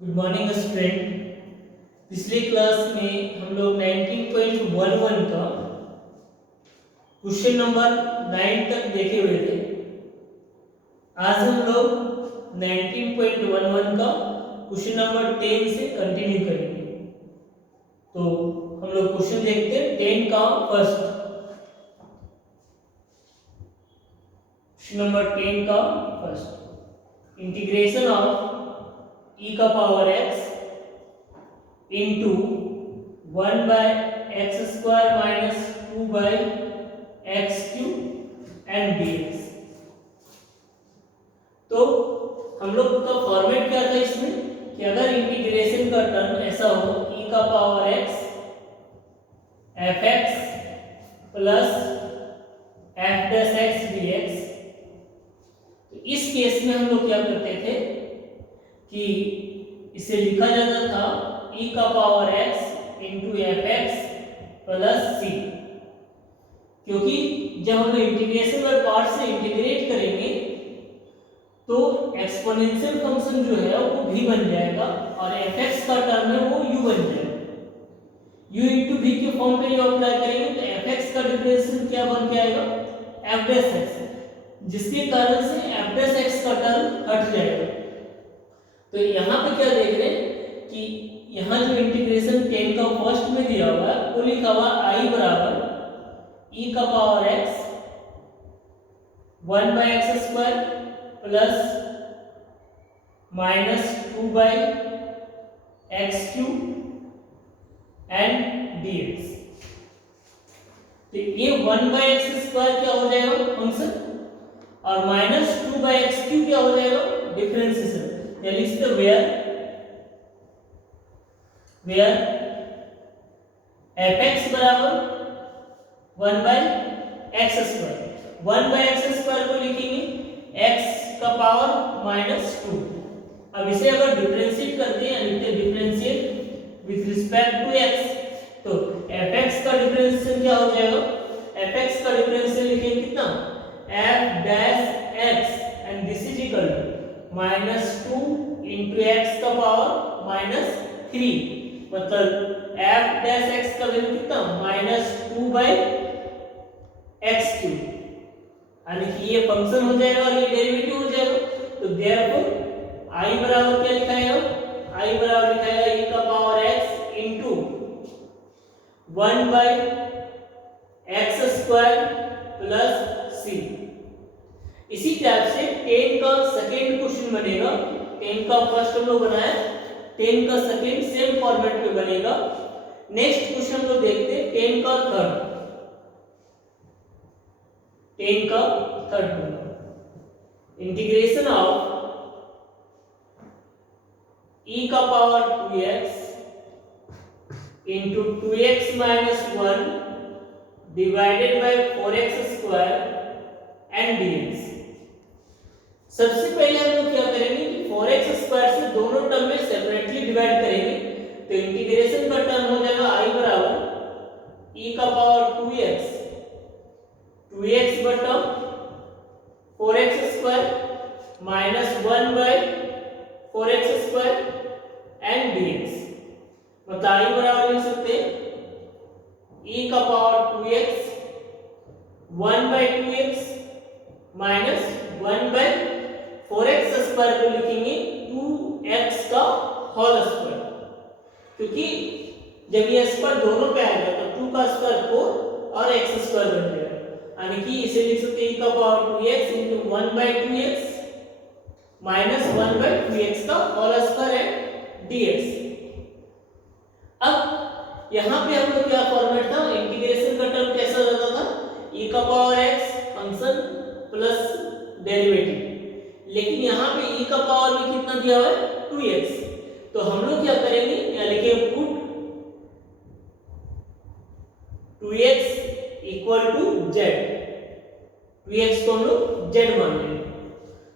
Good morning student. पिछले class में हम लोग 19.11 का क्वेश्चन नंबर 9 तक देखे हुए थे। आज हम लोग 19.11 का क्वेश्चन नंबर 10 से कंटिन्यू करेंगे। तो हम लोग क्वेश्चन देखते हैं 10 का फर्स्ट क्वेश्चन नंबर 10 का फर्स्ट इंटीग्रेशन ऑफ e का power x into 1 by x square minus 2 by x cube and dx। तो हम लोग का फॉर्मेट क्या था इसमें कि अगर इंटीग्रेशन का टर्म ऐसा हो e का power x fx plus f dash x dx, तो इस केस में हम लोग क्या करते थे कि इसे लिखा जाता था e का power x into F X plus C, क्योंकि जब हम इंटीग्रेशन बाय पार्ट से इंटीग्रेट करेंगे तो एक्सपोनेंशियल फंक्शन जो है वो भी बन जाएगा और एफ एक्स का टर्म है वो u बन जाएगा। u इंटू v के फॉर्म पे जो अप्लाई करेंगे तो एफ एक्स का डिफरेंशियल क्या बन के आएगा एफ डैश एक्स, जिसके कारण से एफ डैश एक्स का टर्म हट जाएगा। तो यहाँ पे क्या देख रहे हैं कि यहाँ जो इंटीग्रेशन 10 का फर्स्ट में दिया हुआ है वो लिखा हुआ i बराबर e का power x 1 by x square plus minus 2 by x cube and dx। तो ये 1 बाय एक्स स्क्वायर क्या हो जाएगा फंक्शन और माइनस 2 बाय एक्स क्यूब क्या हो जाएगा डिफरेंशिएशन। लिख सकते वेयर एफ एक्स बराबर 1 by x square. 1 by x square को लिखेंगे एक्स का पावर माइनस 2। अब इसे अगर डिफरेंशिएट करते हैं लिखते हैं differentiate with respect to x, तो एफ एक्स का डिफरेंशियल क्या हो जाएगा एफ एक्स का डिफरेंशियल लिखेंगे कितना f dash x and this is equal to minus 2 into x का पावर माइनस 3, मतलब एफ डैश एक्स का वैल्यू कितना माइनस 2 बाय एक्स क्यूब, यानी कि ये फंक्शन हो जाएगा और ये डेरिवेटिव हो जाएगा। तो देयरफॉर आई बराबर क्या लिखाएगा आई बराबर लिखाएगा e का power x into 1 by x square plus C. इसी टाइप से 10 का सेकेंड क्वेश्चन बनेगा। 10 का फर्स्ट हम लोग बनाया, 10 का सेकेंड सेम फॉर्मेट में बनेगा। नेक्स्ट क्वेश्चन हम लोग देखते हैं 10 का थर्ड। 10 का थर्ड इंटीग्रेशन ऑफ e का power 2x into 2x minus 1 divided by 4x square and dx। सबसे पहले हम लोग क्या करेंगे कि 4x स्क्वायर से दोनों टर्म में सेपरेटली डिवाइड करेंगे, तो इंटीग्रेशन का टर्म हो जाएगा i बराबर e का पावर 2x बटा 4x square minus 1 by 4x square and dx। मतलब i बराबर लिख सकते हैं e का power 2x 1 by 2x minus 1 by 4x square को लिखेंगे 2x का होल स्क्वायर, क्योंकि जब ये स्क्वायर दोनों पे आएगा तो 2 का स्क्वायर 4 और x स्क्वायर बन जाएगा, यानी कि इसे लिख सकते हैं e का power 2x into 1 by 2x minus 1 by 2x का होल स्क्वायर है dx। अब यहाँ पे हम लोग क्या फॉर्मेट था इंटीग्रेशन का टर्म कैसा रहता था e का power x function plus derivative, लेकिन यहाँ पे e का पावर में कितना दिया हुआ है 2x। तो हम लोग क्या करेंगे यहाँ लिखेंगे put 2x equal to z, 2x को हम लोग z मान लेंगे।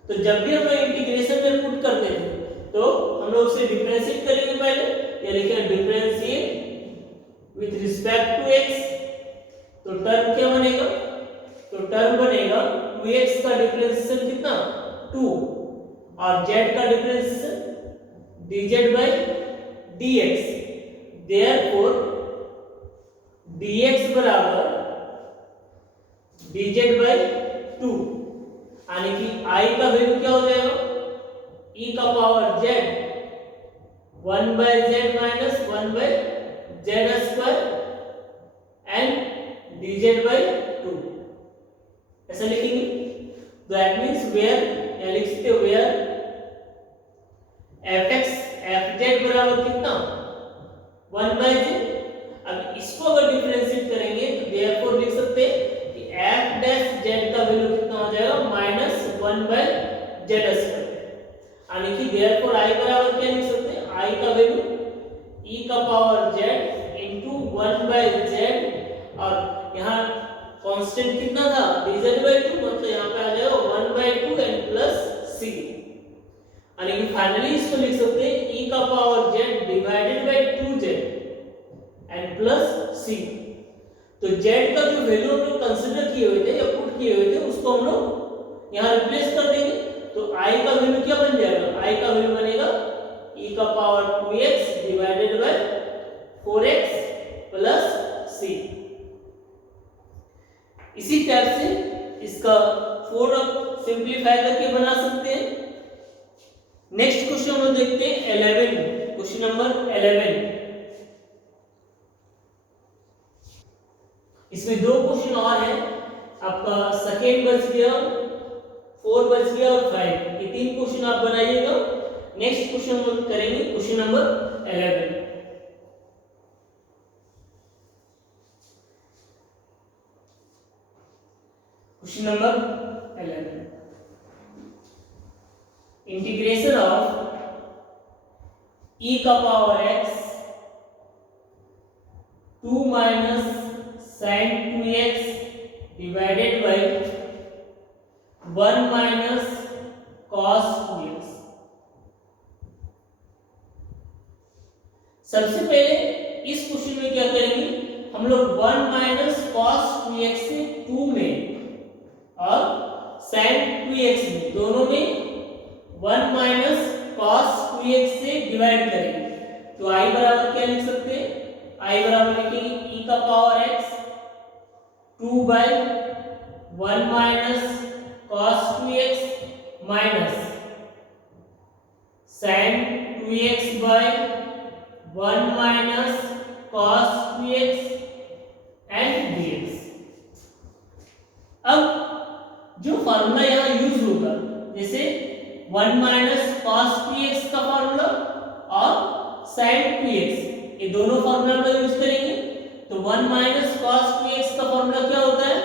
तो जब भी हम लोग इंटीग्रेशन में पुट करते थे तो हम लोग उसे डिफरेंशिएट करेंगे पहले, या लिखेंगे differentiate with respect to x। तो टर्म क्या बनेगा तो टर्म बनेगा 2x का डिफरेंशिएशन कितना 2 और z का differentiation dz by dx, therefore dx बराबर dz by 2, यानी कि I का वैल्यू क्या हो जाएगा, e का power z 1 by z minus 1 by z square and dz by 2, ऐसा लिखेंगे। तो दैट मीन्स वेयर, या लिख सकते हो वेयर fx fz बराबर कितना 1 by z। अब इसको अगर डिफरेंशिएट करेंगे तो देयरफॉर लिख सकते हैं कि f डैश z का वैल्यू कितना हो जाएगा -1 by z स्क्वायर, यानी कि देयरफॉर I बराबर क्या लिख सकते हैं, I का वैल्यू e का power z into 1 by z, और यहाँ कांस्टेंट कितना था dz by 2, मतलब यहाँ पे आ जाएगा 1 by 2 and plus c, यानी कि फाइनली इसको लिख सकते हैं e का power z divided by 2z and plus c। तो z का जो वैल्यू हम लोग कंसीडर किए हुए थे या पुट किए हुए थे उसको हम लोग यहाँ रिप्लेस कर देंगे, तो i का वैल्यू क्या बन जाएगा, i का वैल्यू बनेगा e का power 2x divided by 4x plus c। इसी टाइप से इसका 4 अब सिंपलीफाई करके बना सकते हैं। नेक्स्ट क्वेश्चन हम लोग देखते हैं 11, क्वेश्चन नंबर 11। इसमें दो क्वेश्चन और है, आपका सेकेंड बच गया, 4 बच गया और 5, ये 3 क्वेश्चन आप बनाइएगा। नेक्स्ट क्वेश्चन हम लोग करेंगे question number 11। Question number 11, integration of e का power x 2 minus sin 2x divided by 1 minus cos 2x। सबसे पहले इस क्वेश्चन में क्या करेंगे, हम लोग 1 minus cos 2x से 2 में और sin 2x में, दोनों में 1 minus cos 2x से डिवाइड करेंगे। तो I बराबर क्या लिख सकते हैं, I बराबर लिखेंगे e का power x 2 by 1 minus cos 2x minus sin 2x by 1 minus cos 2x and dx। अब जो फार्मूला यहाँ यूज होगा, जैसे 1 minus cos 2x का फार्मूला और sin 2x, ये दोनों फार्मूला का यूज करेंगे। तो 1 minus cos 2x का फार्मूला क्या होता है,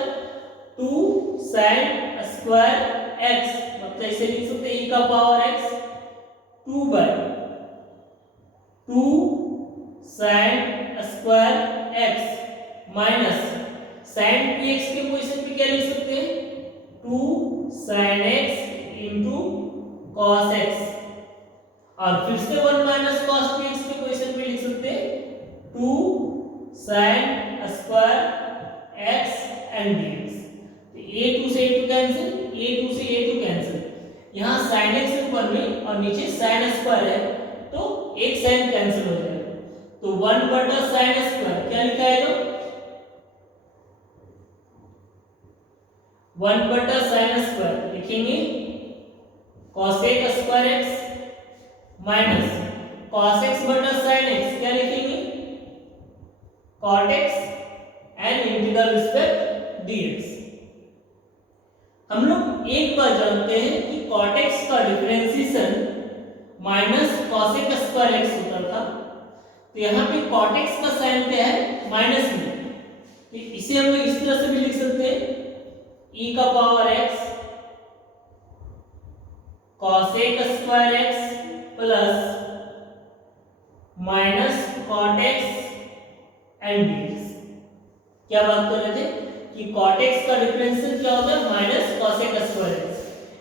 2 sin स्क्वायर x, मतलब इसे लिख सकते हैं e का power x 2 by 2 sin square x minus sin 2x के पोजीशन पे क्या लिख सकते हैं, 2 sin x into cos x, और फिर से 1 minus cos 2x के पोजीशन पे लिख सकते हैं 2 sin square x and dx। तो a2 से a2 कैंसिल, a2 से a2 कैंसिल, यहाँ sin x ऊपर में और नीचे sin स्क्वायर है तो एक sin कैंसिल हो जाएगा। तो 1 बटा sin स्क्वायर क्या लिखा आएगा, 1 बटा sin स्क्वायर लिखेंगे cosec square x minus cos x बटा sin x क्या लिखेंगे, cot x and integral respect dx। हम लोग एक बार जानते हैं कि cot x का differentiation minus cosec square x होता था, तो यहाँ पे cot x का साइन क्या है, माइनस में, तो इसे हम लोग इस तरह से भी लिख सकते हैं e का power x cosec square x plus minus cot x and dx। क्या बात कर रहे थे कि cot x का डिफरेंशियल क्या होता है, माइनस cosec स्क्वायर x,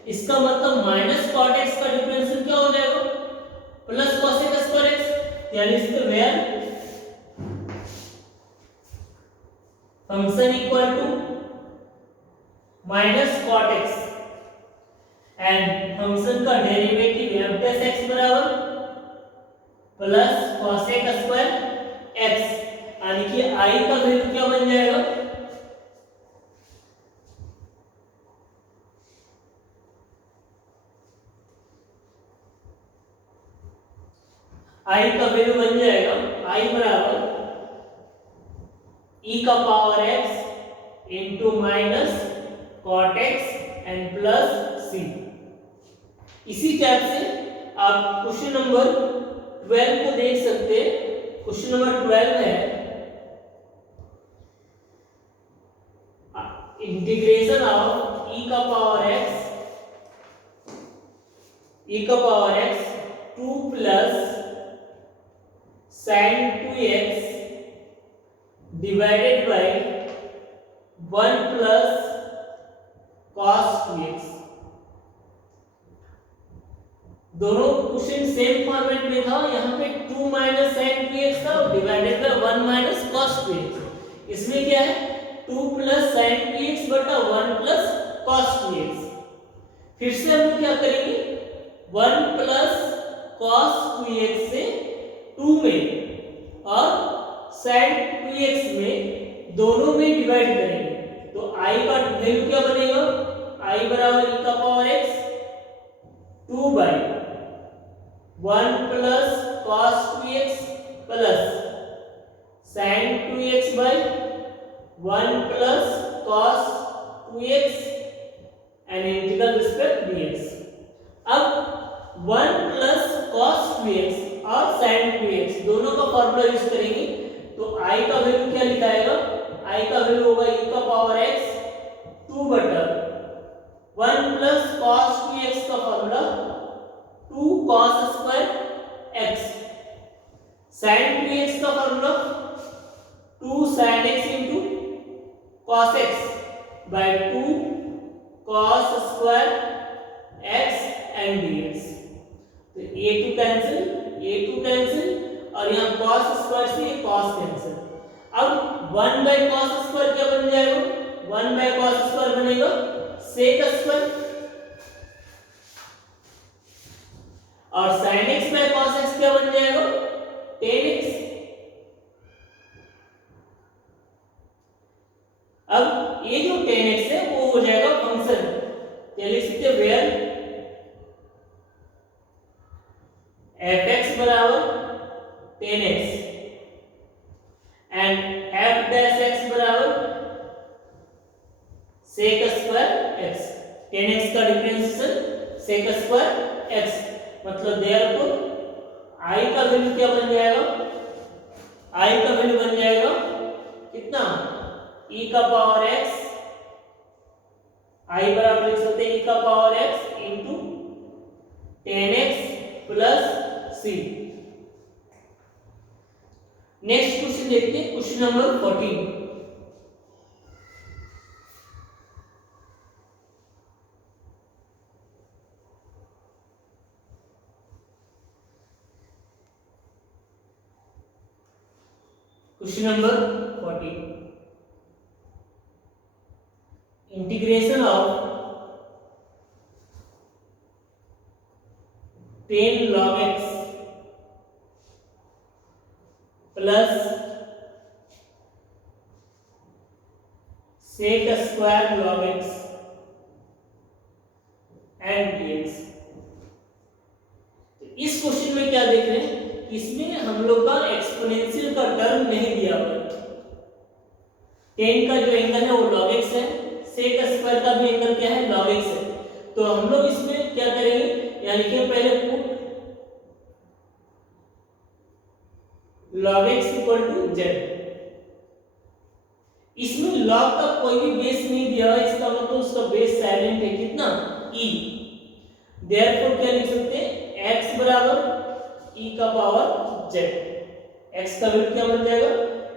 इसका मतलब माइनस cot x का डिफरेंशियल क्या हो जाएगा, प्लस cosec स्क्वायर x, यानी इसका where function equal to minus cot x and function का डेरिवेटिव f डैश x बराबर प्लस cosec स्क्वायर x, यानी कि i का वैल्यू क्या बन जाएगा, i का वैल्यू बन जाएगा i बराबर e का power x into minus cot X and plus C. इसी टाइप से आप क्वेश्चन नंबर 12 को देख सकते हैं। क्वेश्चन नंबर 12 है इंटीग्रेशन ऑफ e का power x 2 plus sin 2x divided by 1 plus cos 2x। दोनों क्वेश्चन सेम फॉर्मेट में था, यहाँ पे 2 माइनस sin 2x था और divided by 1 minus cos 2x। इसमें क्या है 2 प्लस sin 2x बटा 1 प्लस cos 2x। फिर से हम क्या करेंगे 1 प्लस cos 2x से 2 में और sin 2x में दोनों में डिवाइड करेंगे, तो i का वैल्यू क्या बनेगा, i बराबर e का power x 2 by 1 plus cos 2x plus sin 2x by 1 plus cos 2x and integral respect dx। अब 1 प्लस cos 2x और sin 2x दोनों का फॉर्मूला यूज करेंगे, तो i का वैल्यू क्या लिखाएगा, i का वैल्यू होगा e का पावर x 2 बटा 1 प्लस cos 2x का formula 2 cos square x, sin 2x का formula 2 sin x into cos x by 2 cos square x and dx। तो a2 कैंसिल और यहाँ cos स्क्वायर से cos कैंसिल। अब 1 बाय cos स्क्वायर क्या बन जाएगा, 1 बाय cos स्क्वायर बनेगा sec स्क्वायर और sin x bye cos x क्या बन जाएगा tan x। अब ये जो tan x है वो हो जाएगा फंक्शन, क्या लिख सकते हैं वेयर fx बराबर tan x and f dash x बराबर sec square x। tan x का डिफरेंशिएशन sec स्क्वायर x, मतलब देयरफॉर i का वैल्यू क्या बन जाएगा, i का वैल्यू बन जाएगा कितना e का पावर x, i बराबर लिख सकते हैं e का power x into tan x plus c। Next question देखते हैं, question number 14। Question number 14 integration of 10 log x plus sec square log x and dx। तो इस क्वेश्चन में क्या देख रहे हैं, इसमें हम लोग का एक्सपोनेंशियल का टर्म नहीं दिया हुआ है। 10 का जो एंगल है वो log x है, sec स्क्वायर का भी एंगल क्या है log x है। तो हम लोग इसमें क्या करेंगे, यानी कि पहले put log x equal to z। इसमें log का कोई भी बेस नहीं दिया है, इसका मतलब उसका बेस साइलेंट है, कितना e। देयरफॉर क्या लिख सकते हैं x बराबर e का पावर z। x का वैल्यू क्या बन जाएगा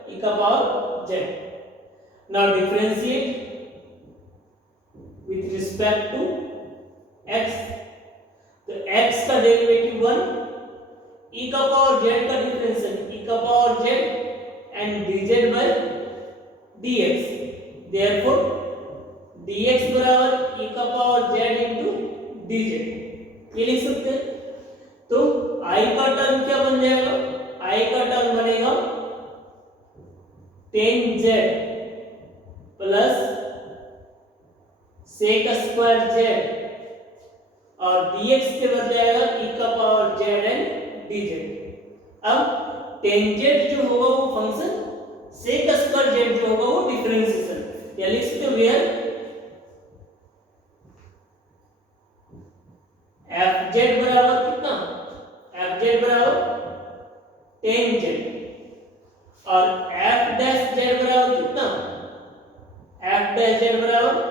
e का power z। Now differentiate with respect to x, तो x का डेरिवेटिव 1, e का पावर z का डिफरेंशियल e का power z and dz by dx। Therefore dx बराबर e का पावर z इंटू dz, ये लिख सकते हैं। तो i का टर्म क्या बन जाएगा tan Z plus sec square z और dx के बदले आएगा e का पावर जेड एंड dz। अब टेंजेंट जो होगा वो फंक्शन, सेक स्क्वायर जेड जो होगा वो डिफरेंशिएशन, या लिख सकते हो वेयर एफ जेड बराबर कितना, एफ जेड बराबर टेंजेंट और एफ डैश जेड बराबर कितना, एफ डैश जेड बराबर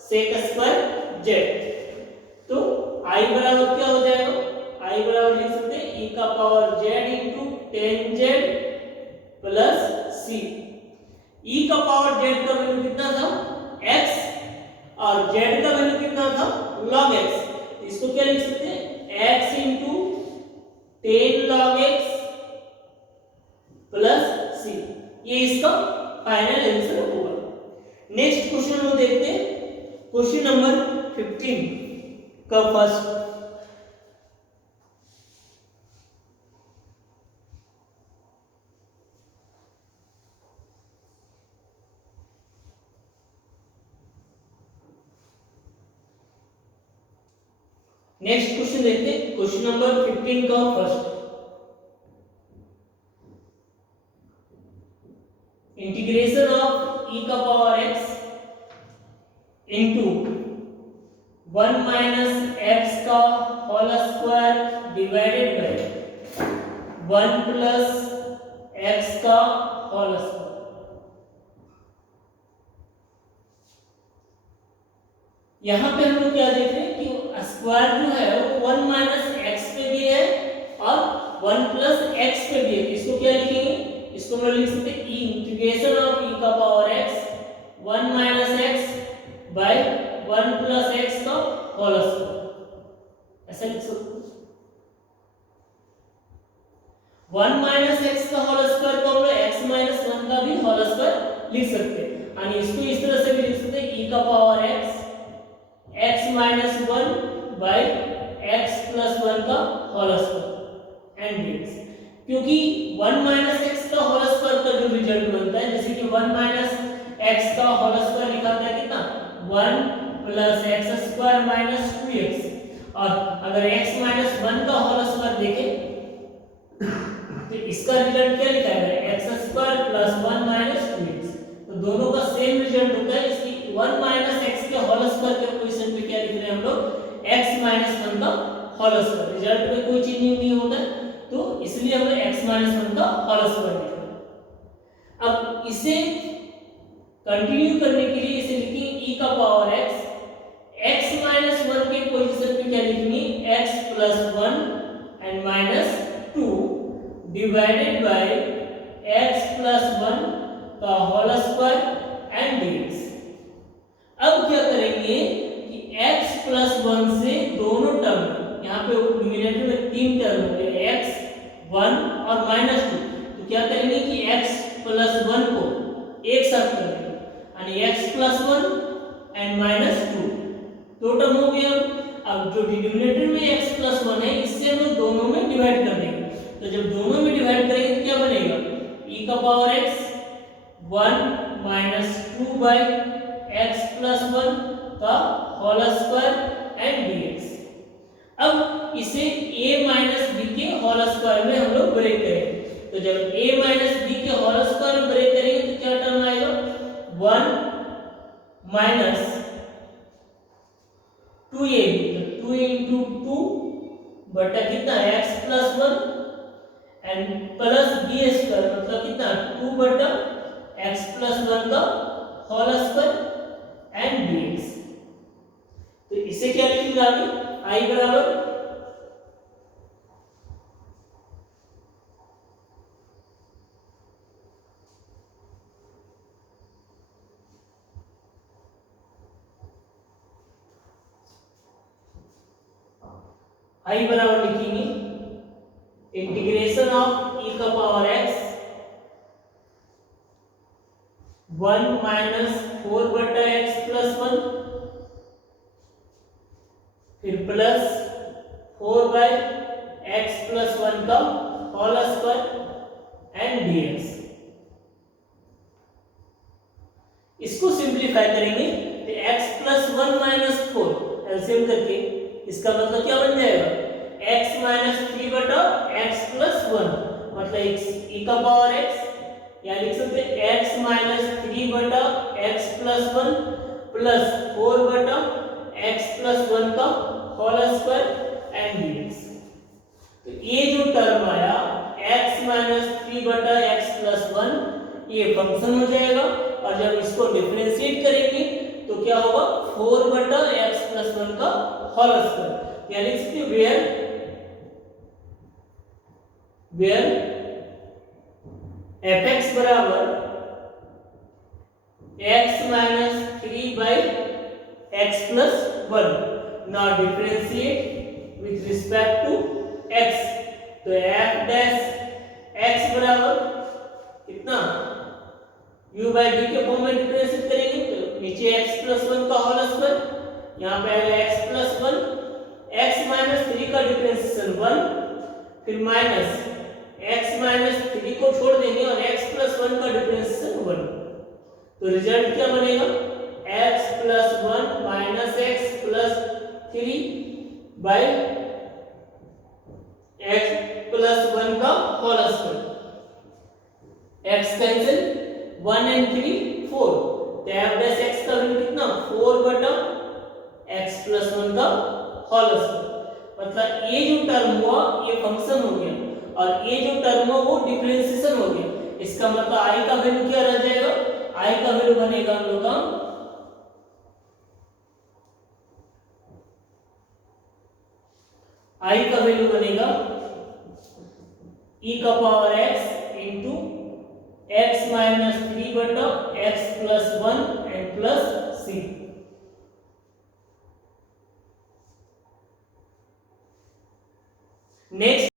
सेक स्क्वायर जेड। तो आई बराबर क्या हो जाएगा, आई बराबर लिख सकते हैं e का power Z into tan Z plus C. e का पावर जेड का वैल्यू कितना था x और z का वैल्यू कितना था log x। इसको क्या लिख सकते हैं x into tan log x plus C, ये इसका फाइनल आंसर होगा। नेक्स्ट क्वेश्चन हम देखते हैं, क्वेश्चन नंबर 15 का फर्स्ट। नेक्स्ट क्वेश्चन देखते हैं, क्वेश्चन नंबर 15 का फर्स्ट। इंटीग्रेशन ऑफ e का power x into 1 minus x का whole square divided by 1 plus x का होल स्क्वायर। यहां पे हम लोग क्या देख रहे हैं कि स्क्वायर जो है वो 1 माइनस एक्स पे भी है और 1 प्लस एक्स पे भी है। इसको क्या लिखेंगे, इसको हम लोग लिख सकते हैं इंटीग्रेशन ऑफ e का power x 1 minus x by 1 plus x का होल स्क्वायर, ऐसा लिख सकते हैं। 1 माइनस एक्स का होल स्क्वायर को हम लोग x माइनस 1 का भी होल स्क्वायर लिख सकते हैं और इसको इस तरह से भी लिख सकते हैं e का power x minus 1 by x plus 1 का होल स्क्वायर एंड dx। क्योंकि 1 माइनस एक्स का होल स्क्वायर का जो रिजल्ट बनता है, जैसे कि 1 माइनस एक्स का होल स्क्वायर लिखा था कितना 1 plus x square minus 2x, और अगर x माइनस 1 का होल स्क्वायर देखें तो इसका रिजल्ट क्या लिखा है x square plus 1 minus 2x। तो दोनों का सेम रिजल्ट होता है, इसलिए 1 माइनस एक्स के होल स्क्वायर के पोजीशन पे क्या लिख रहे हैं हम लोग x माइनस 1 का होल स्क्वायर। रिजल्ट में कोई चेंजिंग नहीं होता है तो इसलिए हम x माइनस 1 का होल स्क्वायर लिख रहे हैं। अब इसे कंटिन्यू करने के लिए इसे लिखेंगे e का पावर x माइनस 1 के पोजीशन पे क्या लिखेंगे x plus 1 and minus 2 divided by x plus 1 का होल स्क्वायर एंड dx। अब क्या करेंगे कि x प्लस 1 से दोनों टर्म, यहाँ पे न्यूमरेटर में 3 टर्म हो गए x 1 और माइनस 2, तो क्या करेंगे कि x प्लस 1 को एक साथ कर देंगे यानी x प्लस 1 एंड माइनस 2 दो टर्म हो गए। अब जो डिनोमिनेटर में x प्लस 1 है इससे हम लोग दोनों में डिवाइड कर देंगे, तो जब दोनों में डिवाइड करेंगे तो क्या बनेगा e का power x 1 minus 2 by x plus 1 का होल स्क्वायर एंड dx। अब इसे a माइनस b के होल स्क्वायर में हम लोग ब्रेक करेंगे, तो जब a माइनस b के होल स्क्वायर में ब्रेक करेंगे तो क्या टर्म आएगा 1 माइनस 2a, तो 2 इंटू 2 बटा कितना x plus 1 and plus b square मतलब कितना 2 बटा x प्लस 1 का होल स्क्वायर एंड dx। तो इसे क्या लिखेंगे आगे i बराबर लिखेंगे इंटीग्रेशन ऑफ e का पावर x 1 माइनस 4 बटा x प्लस 1 फिर प्लस 4 बाय x प्लस 1 का होल स्क्वायर एंड dx। इसको सिंप्लीफाई करेंगे तो x प्लस 1 माइनस 4 एलसीएम करके इसका मतलब क्या बन जाएगा x माइनस 3 बटा x प्लस 1 मतलब e का पावर x या लिख सकते हैं x माइनस 3 बटा x प्लस 1 प्लस 4 बटा x प्लस 1 का होल स्क्वायर एंड dx। तो ये जो टर्म आया x माइनस 3 बटा x प्लस 1 ये फंक्शन हो जाएगा और जब इसको डिफरेंशिएट करेंगे तो क्या होगा 4 बटा x प्लस 1 का होल स्क्वायर यानी इसकी वेयर fx बराबर x minus 3 by x plus 1। Now differentiate with respect to x तो f डैश x बराबर कितना u बाई v के फॉर्म में डिफरेंशिएट करेंगे तो नीचे x प्लस 1 का होल स्क्वायर यहाँ पे आएगा x प्लस 1 x माइनस 3 का डिफरेंशिएशन 1 फिर माइनस x माइनस 3 को छोड़ देंगे और x प्लस 1 का डिफरेंशिएशन 1 तो रिजल्ट क्या बनेगा x plus 1 minus x plus 3 by x plus 1 का whole square x cancel 1 and 3 4 तो f डैश x का वैल्यू कितना 4 बटा x प्लस 1 का होल स्क्वायर मतलब ये जो टर्म हुआ ये फंक्शन हो गया और ये जो टर्म हुआ वो डिफरेंशिएशन हो गया। इसका मतलब i का वैल्यू क्या रह जाएगा i का वैल्यू बनेगा हम लोग का i का वैल्यू बनेगा e का power x into x minus 3 बटा x plus 1 and plus c। Next